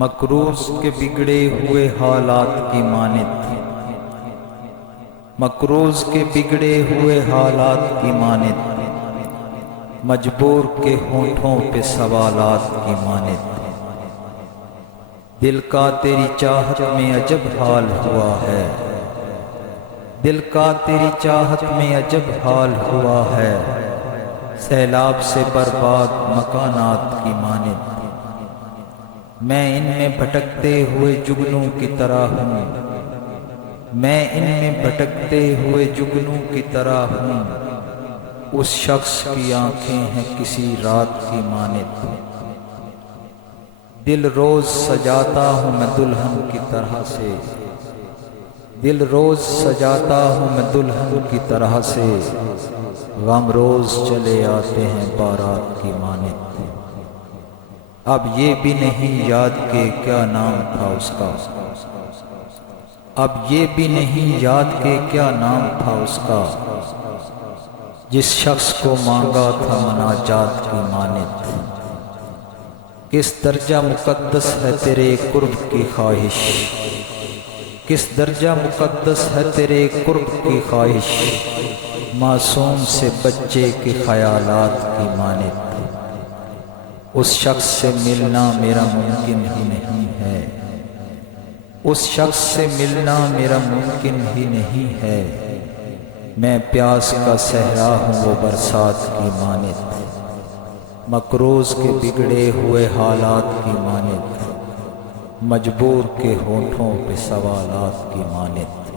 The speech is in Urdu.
مکروز کے بگڑے ہوئے حالات کی مانند، مکروز کے بگڑے ہوئے حالات کی مانند، مجبور کے ہونٹوں پہ سوالات کی مانند، دل کا تیری چاہت میں عجب حال ہوا ہے، دل کا تیری چاہت میں عجب حال ہوا ہے، سیلاب سے برباد مکانات کی مانند، میں ان میں بھٹکتے ہوئے جگنوں کی طرح ہوں، میں ان میں بھٹکتے ہوئے جگنوں کی طرح ہوں، اس شخص کی آنکھیں ہیں کسی رات کی مانند، دل روز سجاتا ہوں میں دلہن کی طرح سے، دل روز سجاتا ہوں میں دلہن کی طرح سے، غم روز چلے آتے ہیں بارات کی مانند، اب یہ بھی نہیں یاد کہ کیا نام تھا اس کا، اب یہ بھی نہیں یاد کہ کیا نام تھا اس کا، جس شخص کو مانگا تھا مناجات کی مانند، کس درجہ مقدس ہے تیرے قرب کی خواہش، کس درجہ مقدس ہے تیرے قرب کی خواہش، معصوم سے بچے کے خیالات کی مانند، اس شخص سے ملنا میرا ممکن ہی نہیں ہے، اس شخص سے ملنا میرا ممکن ہی نہیں ہے، میں پیاس کا صحرا ہوں وہ برسات کی مانند، مکروز کے بگڑے ہوئے حالات کی مانند، مجبور کے ہونٹوں پہ سوالات کی مانند۔